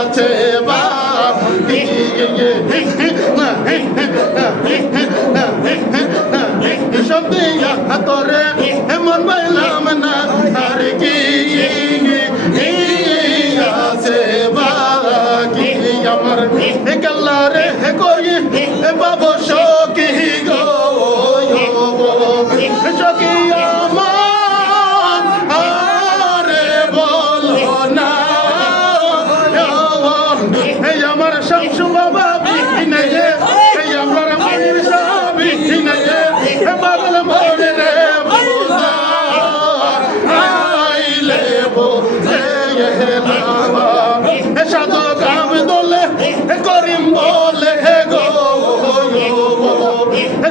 আছে বাকি সব দিয়া তোরে মন পাইলাম না আর কি আছে বাকি আমার কাল্লা রে কই বাবু সখী গো সখী আমার আরে বলো না আমার শামসু বাবা বিনে আমার মনির সাহেব বিনে পাগল মনে রে বুঝা আইলে বোঝে নামা সাধু কাম দোলে করিম বলে গো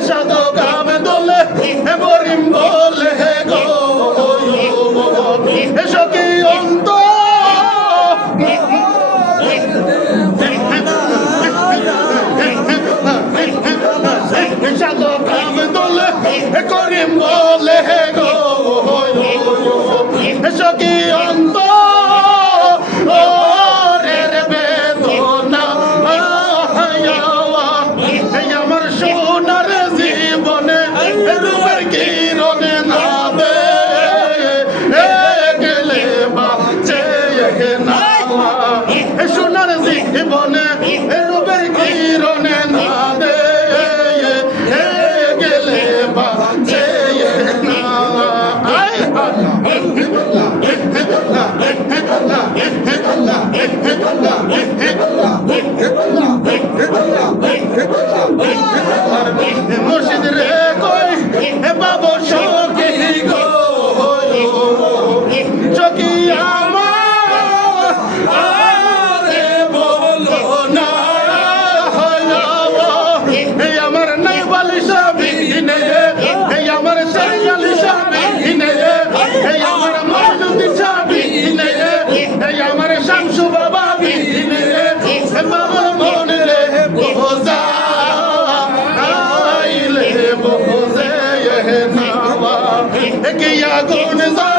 সাধু কাম দোলে করিম বলে গো সখী অন্ত সাধু কাম দোলে করিম বলে গো সখী অন্ত আমার সোনার জীবনে রূপের কিরণে না দে গেলে বাঁচে না সোনার জীবনে রূপের কিরণে না দে গেলে বাঁচে না মুর্শিদ রে কই বাবু সখী গো সখী আমার আরে বলো না আমার নাই বালিশা বিনে আমার সাইয়ালিশা বিনে আমার মাইনুদ্দি সাবি বিনে আমার শামসু বাবা বিনে বাবা মনে রে বোঝা আইলে বোঝে নাওয়া কি আগুন যা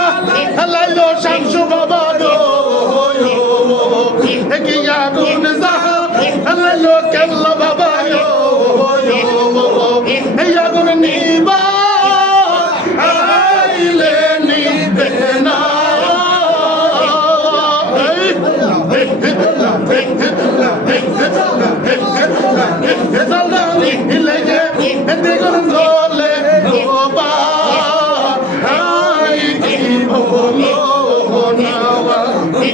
লাইলো শামসু বাবা গো কি আগুন যা লাইলো কেল্লা বাবা